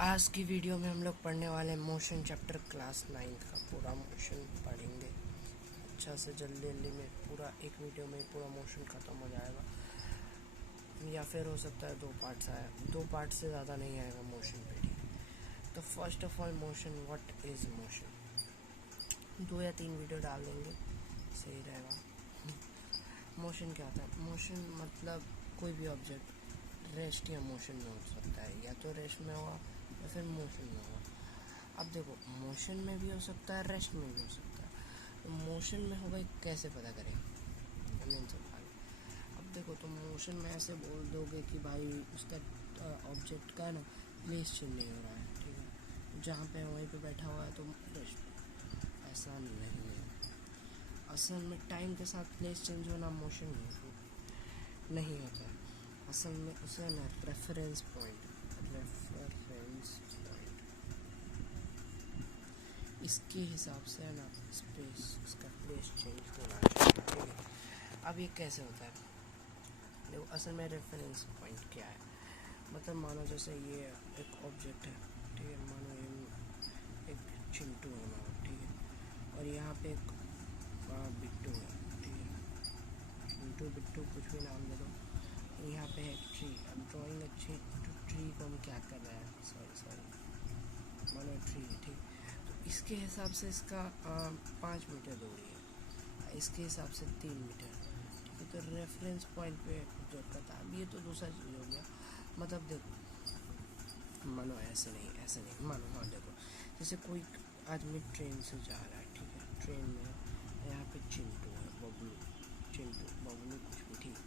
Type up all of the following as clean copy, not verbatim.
आज की वीडियो में हम लोग पढ़ने वाले मोशन चैप्टर क्लास 9 का पूरा मोशन पढ़ेंगे अच्छा से जल्दी में। पूरा एक वीडियो में पूरा मोशन ख़त्म हो जाएगा, या फिर हो सकता है दो पार्ट से ज़्यादा नहीं आएगा मोशन पे। ठीक है, तो first of all motion, what is motion. 2 या 3 वीडियो डाल देंगे, सही रहेगा। मोशन क्या होता है? मोशन मतलब कोई भी ऑब्जेक्ट रेस्ट या मोशन में हो सकता है, या तो रेस्ट में हुआ या फिर मोशन में हुआ। अब देखो, मोशन में भी हो सकता है, रेस्ट में भी हो सकता है। तो मोशन में होगा कैसे पता करें, मेन सवाल। अब देखो, तो मोशन में ऐसे बोल दोगे कि भाई उसका ऑब्जेक्ट का है ना प्लेस चेंज नहीं हो रहा है, ठीक है, जहाँ पे वहीं पे बैठा हुआ है तो रेस्ट। ऐसा नहीं है, असल में टाइम के साथ प्लेस चेंज होना मोशन नहीं होता है। असल में उसे ना रेफरेंस पॉइंट इसके हिसाब से है ना स्पेस इसका प्लेस चेंज होना चाहिए, ठीक है। अब ये कैसे होता है देखो, असल में रेफरेंस पॉइंट क्या है, मतलब मानो जैसे ये एक ऑब्जेक्ट है, ठीक है, मानो ये एक चिंटू है मानो, ठीक है, और यहाँ पे एक बिट्टू है, ठीक है, चिंटू बिट्टू कुछ भी नाम दे दो। यहाँ पे है ट्री। अब ड्राइंग अच्छी, तो ट्री को हम क्या कर रहे हैं, सॉरी मानो ट्री, ठीक। तो इसके हिसाब से इसका 5 मीटर दूरी है, इसके हिसाब से 3 मीटर, ठीक है। तो रेफरेंस पॉइंट पे जो करता है, अब ये तो दूसरा चीज़ हो गया। मतलब देखो, मानो ऐसे नहीं मानो, हाँ देखो, जैसे कोई आदमी ट्रेन से जा रहा है, ठीक है, ट्रेन में यहाँ पे चिंटू है, बबलू कुछ भी, ठीक।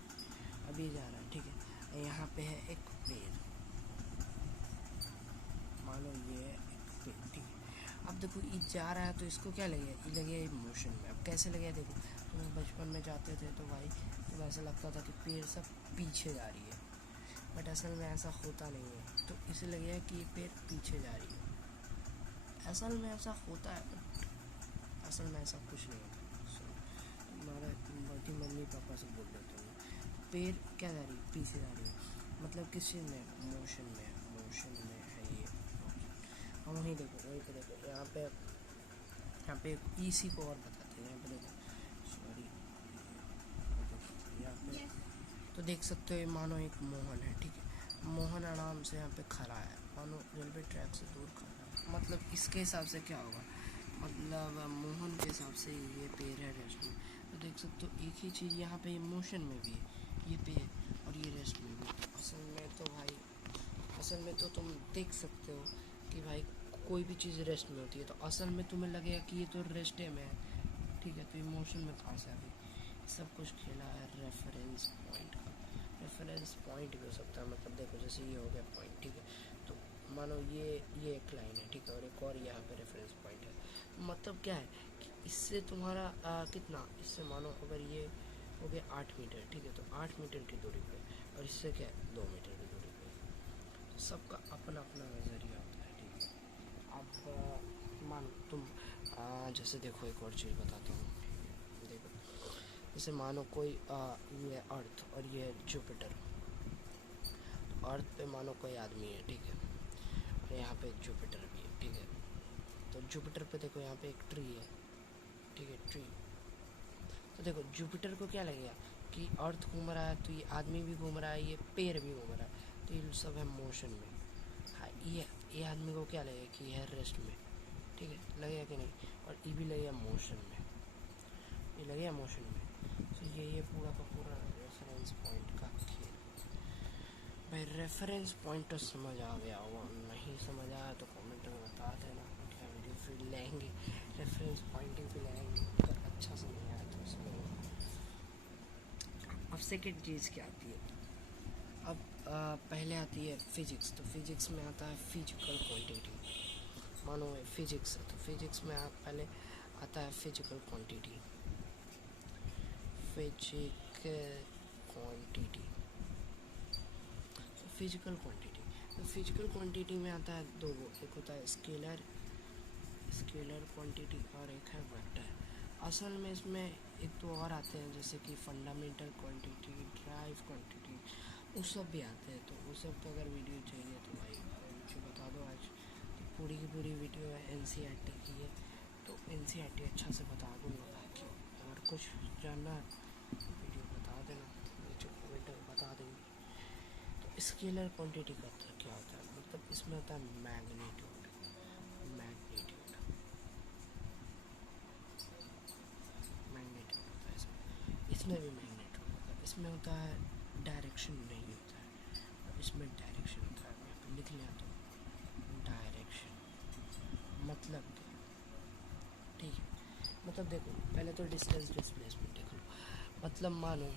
अभी जा रहा है, ठीक है, यहाँ पे है एक पेड़, मानो ये एक पेड़, ठीक है। अब देखो, ये जा रहा है तो इसको क्या लगेगा, ये लगेगा मोशन में। अब कैसे लगेगा देखो, तो बचपन में जाते थे तो भाई तो ऐसा लगता था कि पेड़ सब पीछे जा रही है, बट असल में ऐसा होता नहीं है। तो इसे लगेगा कि ये पेड़ पीछे जा रही है, असल में ऐसा होता है, बट असल में ऐसा कुछ नहीं होता। हमारा बाकी मम्मी पापा से बोल देते हैं पेड़ क्या जा रही है, पीछे जा रही है, मतलब किस चीज़ में, मोशन में है ये। हम वहीं देखो, वहीं पे देखो, यहाँ पे इसी को और बताते हैं। यहाँ पे देखो, सॉरी, यहाँ पे तो देख सकते हो, मानो एक मोहन है, ठीक है, मोहन आराम से यहाँ पे खड़ा है, मानो रेलवे ट्रैक से दूर खड़ा है। मतलब इसके हिसाब से क्या होगा, मतलब मोहन के हिसाब से ये पेड़ है रेस्ट में। तो देख सकते हो एक ही चीज़ यहाँ पे मोशन में भी है, ये पेड़, और ये रेस्ट में भी। असल में तो तुम देख सकते हो कि भाई कोई भी चीज़ रेस्ट में होती है, तो असल में तुम्हें लगेगा कि ये तो रेस्ट में है, ठीक है। तो इमोशन में कहाँ से आ गई, सब कुछ खेला है रेफरेंस पॉइंट का। रेफरेंस पॉइंट भी हो सकता है, मतलब देखो जैसे ये हो गया पॉइंट, ठीक है, तो मानो ये एक लाइन है, ठीक है, और एक और यहाँ पे रेफरेंस पॉइंट है। मतलब क्या है कि इससे तुम्हारा कितना, इससे मानो अगर ये हो गया 8 मीटर, ठीक है, तो 8 मीटर की दूरी पे, और इससे क्या है 2 मीटर की दूरी पे। तो सबका अपना अपना नज़रिया होता है, ठीक है। अब मानो तुम जैसे देखो, एक और चीज़ बताता हूँ, देखो जैसे मानो कोई ये अर्थ और ये जुपिटर, तो अर्थ पे मानो कोई आदमी है, ठीक है, और यहाँ पे जुपिटर भी है, ठीक है। तो जुपिटर पे देखो, यहाँ पे एक ट्री है, ठीक है, ट्री। तो देखो जुपिटर को क्या लगेगा कि अर्थ घूम रहा है, तो ये आदमी भी घूम रहा है, ये पेड़ भी घूम रहा है, तो ये सब है मोशन में। हाँ, ये आदमी को क्या लगेगा कि ये है रेस्ट में, ठीक है, लगेगा कि नहीं, और ये भी लगेगा मोशन में, ये लगेगा मोशन में। तो ये पूरा का पूरा रेफरेंस पॉइंट का खेल। भाई रेफरेंस पॉइंट तो समझ आ गया होगा, नहीं समझ आया तो कमेंट में बता देना, क्या वीडियो फिर लेंगे, रेफरेंस पॉइंट ही फिर लेंगे, अगर अच्छा से नहीं आया तो उसमें। अब सेकेंड चीज़ क्या आती है, अब पहले आती है फिजिक्स। तो फिजिक्स में आता है फिजिकल क्वांटिटी। मानो फिजिक्स है, तो फिजिक्स में पहले आता है फिजिकल क्वांटिटी, फिजिकल क्वांटिटी। तो फिजिकल क्वांटिटी में आता है दो, एक होता है स्केलर क्वांटिटी, और एक है वेक्टर। असल में इसमें एक तो और आते हैं, जैसे कि फंडामेंटल क्वांटिटी, ड्राइव क्वांटिटी, वो सब भी आते हैं। तो वो सब तो अगर वीडियो चाहिए तो भाई मुझे बता दो आज। NCERT की है, तो NCERT अच्छा से बता दूँगा। बाकी अगर कुछ जानना है वीडियो बता देना, नीचे कमेंट में बता देंगे। तो स्केलर क्वांटिटी का क्या होता है, मतलब इसमें होता है मैग्नीट्यूड। मैग्नीट्यूड मैग्नीट्यूड होता है इसमें भी मैग्नीट्यूड होता है। इसमें होता है डायरेक्शन नहीं होता है, इसमें डायरेक्शन होता है। मैं यहाँ पे लिख लिया तो डायरेक्शन मतलब क्या, ठीक है। मतलब देखो पहले तो डिस्टेंस डिस्प्लेसमेंट देख लो, मतलब मानो,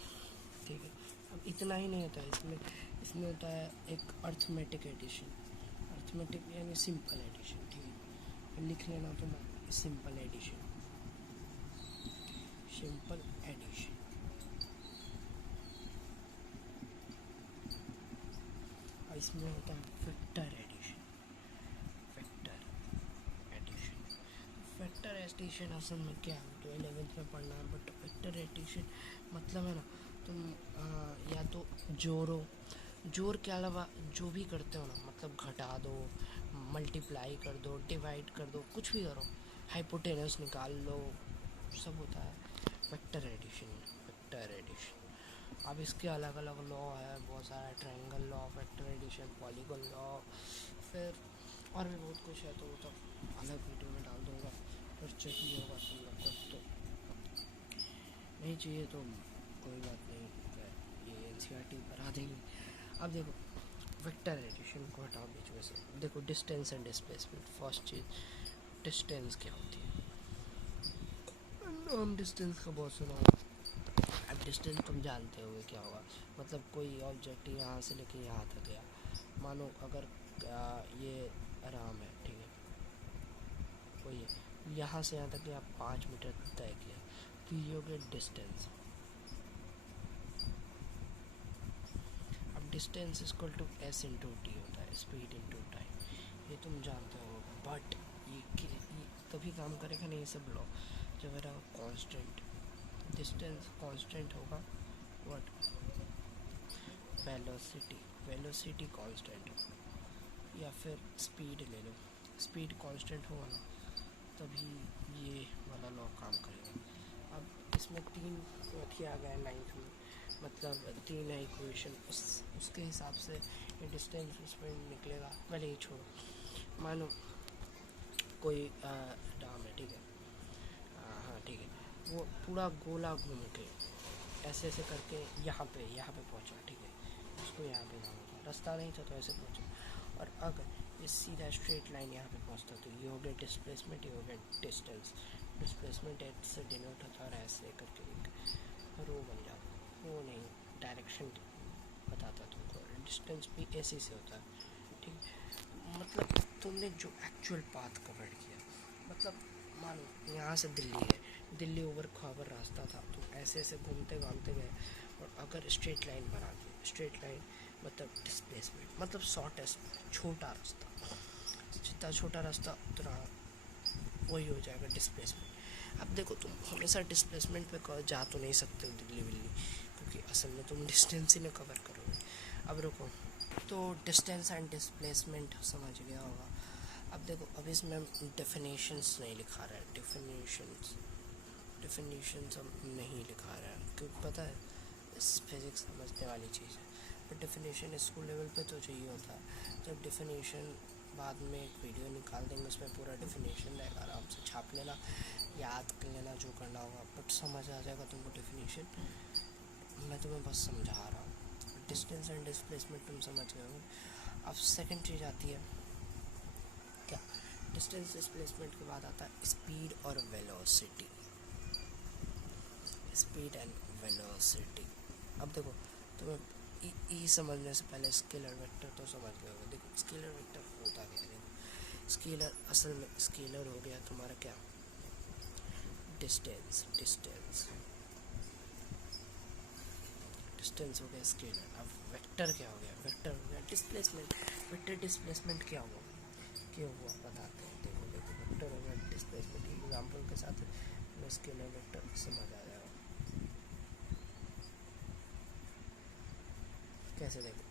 ठीक है। अब इतना ही नहीं होता है इसमें, इसमें होता है एक अर्थमेटिक एडिशन। अर्थमेटिक यानी सिंपल एडिशन, ठीक है। लिख लेना तो सिंपल एडिशन, सिंपल एडिशन। और इसमें होता है vector addition, vector addition. Vector addition असल में क्या है, तो 11th में पढ़ना है। बट वेक्टर एडिशन मतलब है ना, तुम या तो जोड़ो, जोड़ के अलावा जो भी करते हो ना, मतलब घटा दो, मल्टीप्लाई कर दो, डिवाइड कर दो, कुछ भी करो, हाइपोटेनस निकाल लो, सब होता है वेक्टर एडिशन। वेक्टर एडिशन अब इसके अलग अलग लॉ है बहुत सारा, triangle law, vector addition, polygon law, फिर और भी बहुत कुछ है। तो वो तो अलग वीडियो में डाल दूँगा, फिर चाहिए होगा तुम लोग को, तो नहीं चाहिए तो कोई बात नहीं, ये NCERT करा देंगे। अब देखो वेक्टर एडिशन को हटाओ बीच में से। देखो distance and displacement, first cheese distance क्या होती है। हम डिस्टेंस का बहुत सुना होगा। अब डिस्टेंस तुम जानते होगे क्या होगा, मतलब कोई ऑब्जेक्ट यहाँ से लेके यहाँ तक गया, मानो अगर ये आराम है, ठीक है, कोई यहाँ से यहाँ तक आप 5 मीटर तय किया, तो ये हो गया डिस्टेंस। अब distance equal to S into T होता है, स्पीड इंटू टाइम, ये तुम जानते हो। बट ये तभी काम करेगा नहीं ये सब लॉ जब मेरा कांस्टेंट डिस्टेंस कांस्टेंट होगा। व्हाट, वेलोसिटी, वेलोसिटी कांस्टेंट, या फिर स्पीड ले लो, स्पीड कांस्टेंट होगा ना, तभी ये वाला लॉ काम करेगा। अब इसमें 3 आ गया 9th में, मतलब 3 है इक्वेशन, उसके हिसाब से ये डिस्टेंस स्पीड निकलेगा। पहले ही छोड़ो, मानो कोई डाम है, ठीक है, हाँ ठीक है, वो पूरा गोला घूम के ऐसे ऐसे करके यहाँ पे पहुँचा, ठीक है, उसको यहाँ पे जाना था, रास्ता नहीं था तो ऐसे पहुँचा। और अगर ये सीधा स्ट्रेट लाइन यहाँ पे पहुँचता तो ये हो गया डिस्प्लेसमेंट, ये हो गया डिस्टेंस। डिस्प्लेसमेंट एच से डिनोट होता है, ऐसे करके एक रो बन जाता, वो नहीं डायरेक्शन बताता तुमको। डिस्टेंस भी ऐसे से होता है, ठीक, मतलब तुमने जो एक्चुअल पाथ कवर किया, मतलब मानो यहाँ से दिल्ली है, दिल्ली ओवर खबर रास्ता था, तो ऐसे ऐसे घूमते घामते गए, और अगर स्ट्रेट लाइन बना दी, स्ट्रेट लाइन मतलब डिस्प्लेसमेंट, मतलब शॉर्टेस्ट छोटा रास्ता, जितना छोटा रास्ता उतना वही हो जाएगा डिस्प्लेसमेंट। अब देखो तुम हमेशा डिस्प्लेसमेंट पे जा तो नहीं सकते हो दिल्ली विल्ली, क्योंकि असल में तुम डिस्टेंस ही में कवर करोगे। अब रुको, तो डिस्टेंस एंड डिस्प्लेसमेंट समझ गया होगा। अब देखो अब इसमें डेफिनेशंस नहीं लिखा रहा है, डेफिनेशंस हम नहीं लिखा रहा है, क्योंकि पता है इस फिज़िक्स समझने वाली चीज़ है। बट डेफिनेशन स्कूल लेवल पे तो चाहिए होता है। जब डेफिनेशन बाद में एक वीडियो निकाल देंगे, उसमें पूरा डेफिनेशन रहेगा, आराम से छाप लेना, याद कर लेना जो करना होगा, बट समझ आ जाएगा तुमको डेफिनेशन। मैं तुम्हें बस समझा रहा हूँ। डिस्टेंस एंड डिस्प्लेसमेंट तुम समझ गए हो। अब सेकंड चीज़ आती है क्या, डिस्टेंस डिस्प्लेसमेंट के बाद आता है स्पीड और वेलोसिटी। स्पीड एंड वेलोसिटी, अब देखो तुम्हें ई समझने से पहले स्केलर वेक्टर तो समझ गए होगे। देखो स्केलर वेक्टर होता क्या है, देखो स्केलर असल में स्केलर हो गया तुम्हारा क्या, डिस्टेंस, डिस्टेंस हो गया स्केलर। अब वेक्टर क्या हो गया, वेक्टर हो गया डिस्प्लेसमेंट। वेक्टर डिस्प्लेसमेंट क्या हुआ, क्यों हुआ बताते हैं। देखो वेक्टर हो गया डिस्प्लेसमेंट, एग्जाम्पल के साथ स्केलर वेक्टर समझ आ जाएगा कैसे। देखो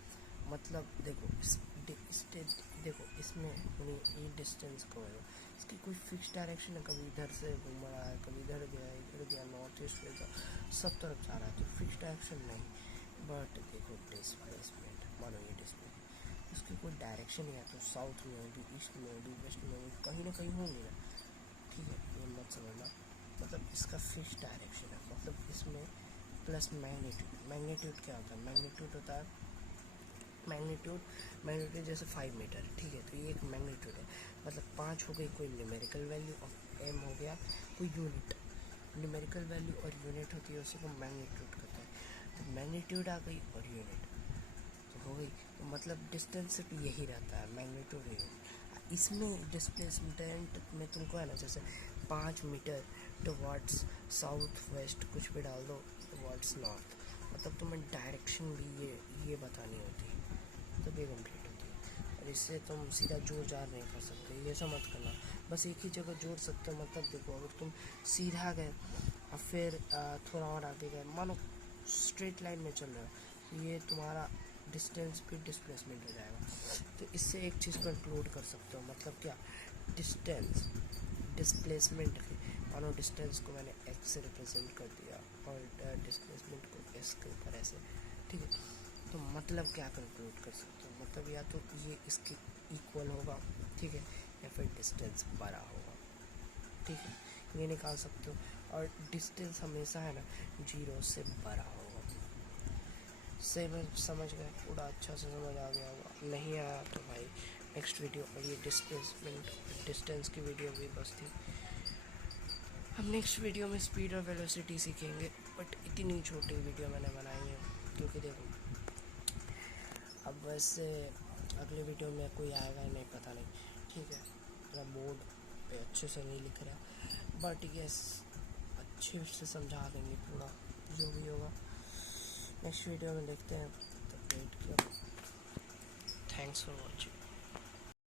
मतलब देखो देखो इसमें ये डिस्टेंस को है, इसकी कोई फिक्स डायरेक्शन है, कभी इधर से घूम रहा है, कभी इधर गया, नॉर्थ ईस्ट गया, सब तरफ जा रहा है, तो फिक्स डायरेक्शन नहीं। बट देखो डिस्प्लेसमेंट, मानो ये डिस्प्ले, इसकी कोई डायरेक्शन नहीं है, तो साउथ में होगी, ईस्ट में होगी, वेस्ट में होगी, कहीं ना कहीं होंगी ना, ठीक है, ये मत समझना। मतलब इसका फिक्स डायरेक्शन है, मतलब इसमें प्लस मैग्नीट्यूड क्या होता है, मैग्नीट्यूड होता है, मैग्नीट्यूड जैसे 5 मीटर, ठीक है, तो ये एक मैग्नीट्यूड है, मतलब 5 हो गई कोई न्यूमेरिकल वैल्यू और एम हो गया कोई यूनिट। न्यूमेरिकल वैल्यू और यूनिट होती है, उसी को मैग्नीट्यूड कहते हैं। तो मैग्नीट्यूड आ गई और यूनिट तो हो गई, तो मतलब डिस्टेंस सिर्फ यही रहता है, मैग्नीट्यूड ही। इसमें डिस्प्लेसमेंट में तुमको है ना, जैसे 5 मीटर टुवर्ड्स साउथ वेस्ट कुछ भी डाल दो, टुवर्ड्स नॉर्थ, मतलब तुम्हें डायरेक्शन भी ये बतानी होती है, तब ये कंप्लीट होती है। और इससे तुम सीधा जोड़ जार नहीं कर सकते, ये सब मत करना, बस एक ही जगह जोड़ सकते हो। मतलब देखो, अगर तुम सीधा गए और फिर थोड़ा और आगे गए, मानो स्ट्रेट लाइन में चल रहे हो, तो ये तुम्हारा डिस्टेंस भी डिस्प्लेसमेंट हो जाएगा। तो इससे एक चीज़ को इंक्लूड कर सकते हो, मतलब क्या, डिस्टेंस डिस्प्लेसमेंट, मानो डिस्टेंस को मैंने एक्स से रिप्रेजेंट कर दिया और डिस्प्लेसमेंट को एस के ऊपर ऐसे, ठीक है। तो मतलब क्या कंक्लूड कर सकते हो, मतलब या तो ये इसके इक्वल होगा, ठीक है, या फिर डिस्टेंस बड़ा होगा, ठीक है, ये निकाल सकते हो। और डिस्टेंस हमेशा है ना 0 से बड़ा होगा। से मैं समझ गए, पूरा अच्छा से समझ आ गया होगा, नहीं आया तो भाई नेक्स्ट वीडियो। और ये डिस्प्लेसमेंट डिस्टेंस की वीडियो भी बस थी, हम नेक्स्ट वीडियो में स्पीड और वेलोसिटी सीखेंगे। बट इतनी छोटी वीडियो मैंने बनाई है क्योंकि देखो, अब वैसे अगले वीडियो में कोई आएगा नहीं, पता नहीं, ठीक है, मेरा बोर्ड पे अच्छे से नहीं लिख रहा, बट यस अच्छे से समझा देंगे पूरा जो भी होगा। नेक्स्ट वीडियो में देखते हैं, तब वेट करो। Thanks for watching.